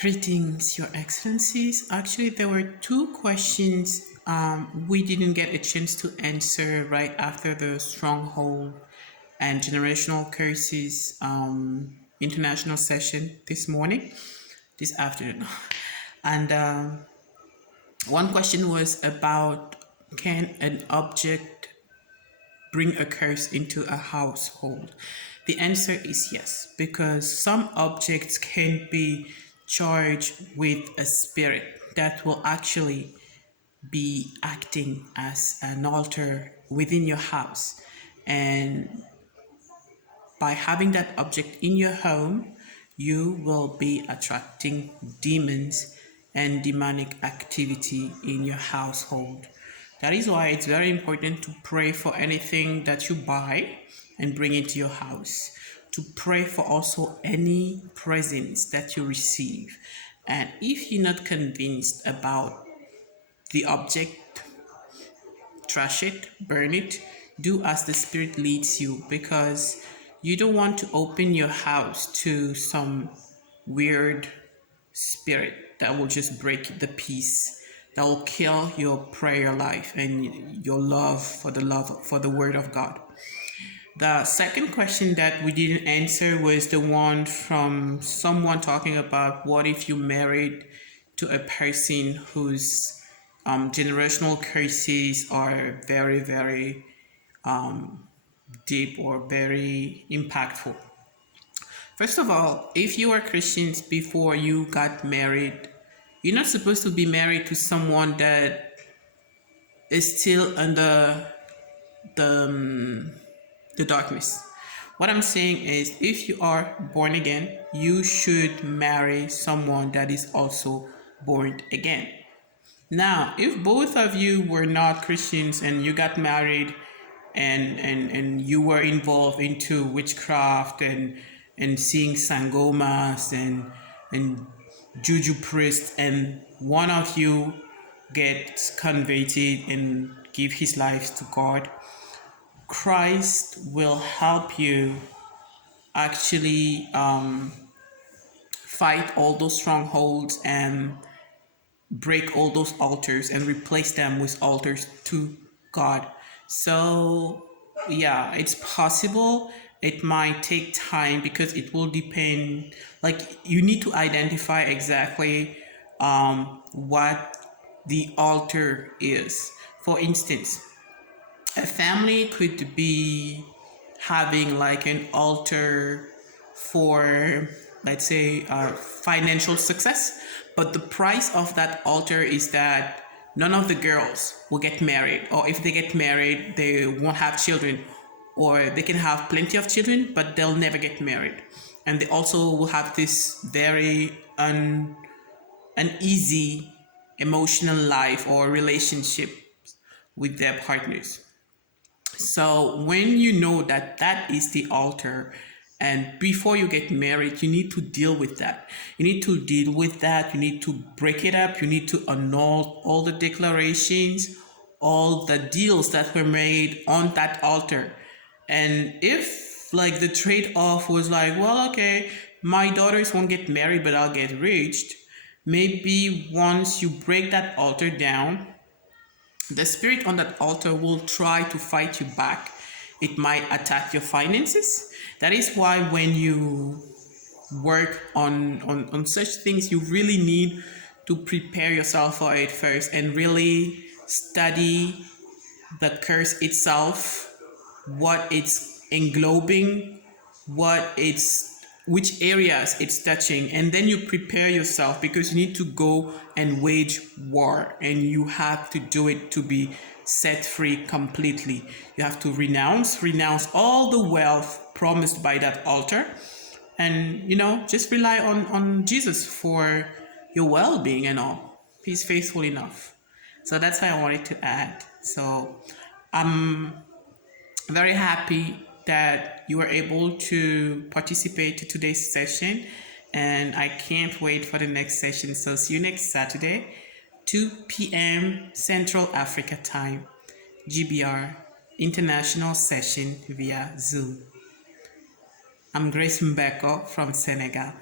Greetings, Your Excellencies. Actually, there were two questions we didn't get a chance to answer right after the stronghold and generational curses international session this afternoon. And one question was about, can an object bring a curse into a household? The answer is yes, because some objects can be charged with a spirit that will actually be acting as an altar within your house. And by having that object in your home, you will be attracting demons and demonic activity in your household. That is why it's very important to pray for anything that you buy and bring into your house. To pray for also any presents that you receive. And if you're not convinced about the object, trash it, burn it, do as the Spirit leads you, because you don't want to open your house to some weird spirit that will just break the peace, that will kill your prayer life and your love for the word of God. The second question that we didn't answer was the one from someone talking about, what if you married to a person whose generational curses are very, very deep or very impactful. First of all, if you are Christians before you got married, you're not supposed to be married to someone that is still under the darkness. What I'm saying is, if you are born again, you should marry someone that is also born again. Now, if both of you were not Christians and you got married and you were involved into witchcraft and seeing sangomas and juju priests, and one of you gets converted and give his life to God, Christ will help you actually fight all those strongholds and break all those altars and replace them with altars to God. So yeah, it's possible. It might take time because it will depend. Like, you need to identify exactly what the altar is. For instance, a family could be having like an altar for, let's say, financial success, but the price of that altar is that none of the girls will get married, or if they get married they won't have children, or they can have plenty of children but they'll never get married, and they also will have this very uneasy emotional life or relationship with their partners. So when you know that that is the altar, and before you get married, you need to deal with that. You need to deal with that. You need to break it up. You need to annul all the declarations, all the deals that were made on that altar. And if like the trade-off was like, well, okay, my daughters won't get married, but I'll get rich. Maybe once you break that altar down, the spirit on that altar will try to fight you back. It might attack your finances. That is why when you work on such things, you really need to prepare yourself for it first and really study the curse itself, what it's englobing, which areas it's touching, and then you prepare yourself, because you need to go and wage war, and you have to do it to be set free completely. You have to renounce all the wealth promised by that altar, and just rely on Jesus for your well-being and all. He's faithful enough. So that's why I wanted to add. So I'm very happy that you were able to participate to today's session, and I can't wait for the next session. So see you next Saturday, 2 p.m. Central Africa time, GBR international session via Zoom. I'm Grace Mbeko from Senegal.